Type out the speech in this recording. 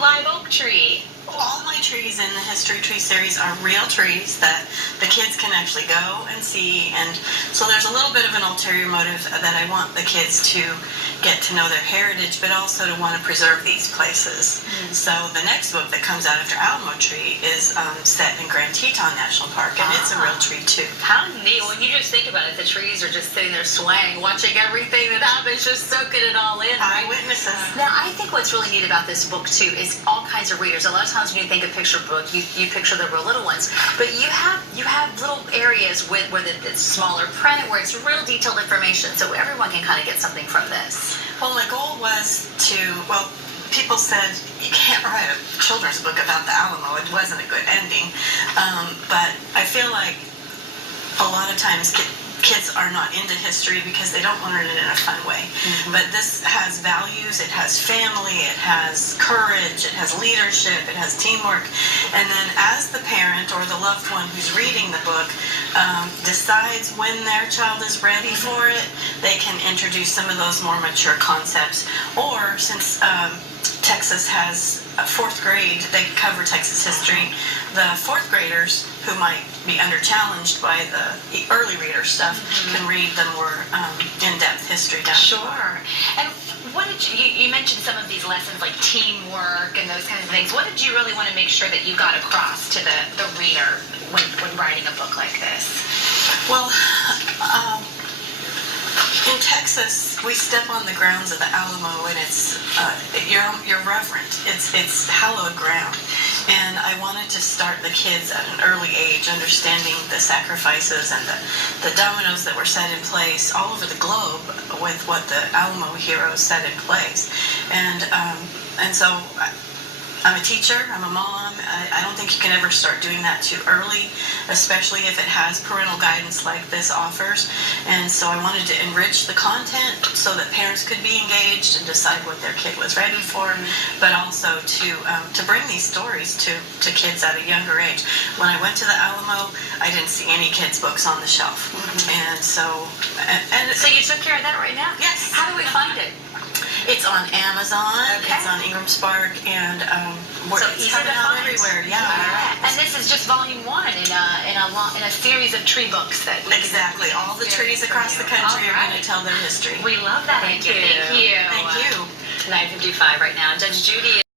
live oak tree. All my trees in the History Tree series are real trees that the kids can actually go and see, and so there's a little bit of an ulterior motive that I want the kids to get to know their heritage, but also to want to preserve these places. So the next book that comes out after Alamo Tree is set in Grand Teton National Park, and it's a real tree too. How neat. When you just think about it, the trees are just sitting there swaying, watching everything that happens, just soaking it all in, right? Eyewitnesses. Now, I think what's really neat about this book, too, is all kinds of readers. A lot of times when you think of picture book, you picture the real little ones. But you have little areas where it's smaller print, where it's real detailed information, so everyone can kind of get something from this. Well, my goal was people said, you can't write a children's book about the Alamo. It wasn't a good ending. But I feel like a lot of times kids are not into history because they don't learn it in a fun way. But this has values, it has family, it has courage, it has leadership, it has teamwork. And then as the parent or the loved one who's reading the book decides when their child is ready for it, they can introduce some of those more mature concepts. Or since Texas has fourth grade, they cover Texas history. The fourth graders who might be under-challenged by the early reader stuff can read the more in-depth history down. Sure. And what did you mentioned some of these lessons like teamwork and those kinds of things. What did you really want to make sure that you got across to the reader when writing a book like this? Well, in Texas, we step on the grounds of the Alamo, and it's you're reverent. It's hallowed ground, and I wanted to start the kids at an early age understanding the sacrifices and the dominoes that were set in place all over the globe with what the Alamo heroes set in place, and so. I'm a teacher, I'm a mom. I don't think you can ever start doing that too early, especially if it has parental guidance like this offers. And so I wanted to enrich the content so that parents could be engaged and decide what their kid was ready for, but also to bring these stories to kids at a younger age. When I went to the Alamo, I didn't see any kids' books on the shelf. And so... So you took care of that right now? Yes. How do we find it? It's on Amazon, Okay. It's on Ingram Spark, and So it's easy coming to out find. everywhere. Yeah. And this is just volume 1 in a series of tree books that we Exactly. All the trees across the country are going to tell their history. We love that. Thank you. Thank you. Thank you. 9:55 right now. Judge Judy